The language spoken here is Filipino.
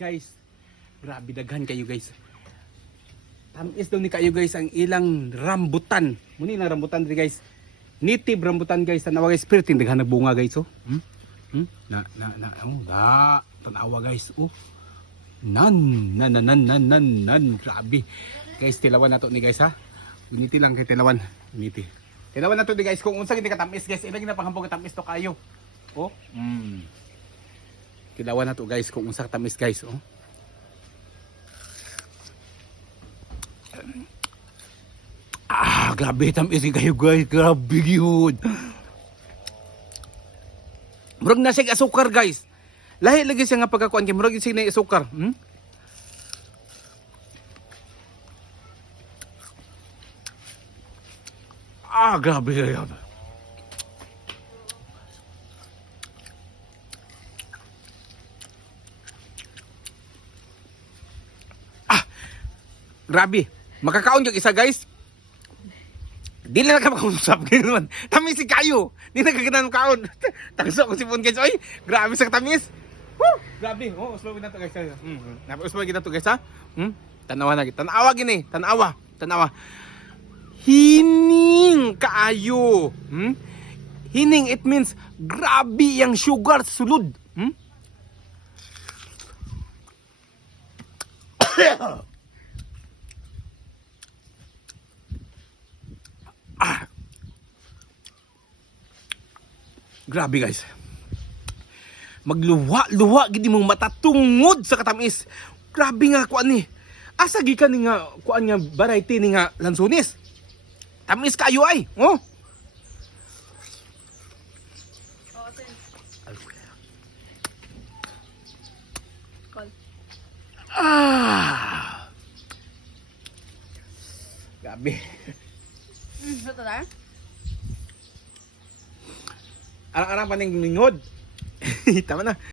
Guys, grabe daghan kayo guys. Tamis daw ni kayo guys ang ilang rambutan. Muni na rambutan diri guys. Native rambutan guys. Tanawa guys, pero daghan nagbunga guys oh. Tanawa guys oh. Nan. Grabe. Guys, tilawan nato ni guys ha. Uniti lang kay tilawan. Uniti. Tilawan nato ni guys kung unsa gid katamis guys. Ila gid paghambog katamis to kayo. Oh. Tilawan nato guys kung unsa katamis guys oh. Grabe tamis kayo guys. Grabe gyud. Murag na siya asukar guys. Lahi lagi siya nga pagkakuan kay murag siya na asukar. Grabe kayo. Grabe. Makakaon yung isa guys. Di na nakapag-usap ganoon. Tamis si kayo. Di na kaganahan kaon. Tangso ko si Pon guys. Oy, grabe sa tamis. Woo! Grabe. Oh, usbawin na to guys. Usbawin na to guys ha. Tanawa na kita. Tanawa gini. Tanawa. Hining kaayo. Hining it means grabe yang sugar sulod. Grabe guys. Magluwa-luwa gid imong mata tungod sa katamis. Grabe nga kuan ni. Asa gikan ni nga kuan nga variety ni nga lansones. Tamis kayo ay. Oh. Grabe. Ito na? Arang-arang pa ning lingod. Tama na.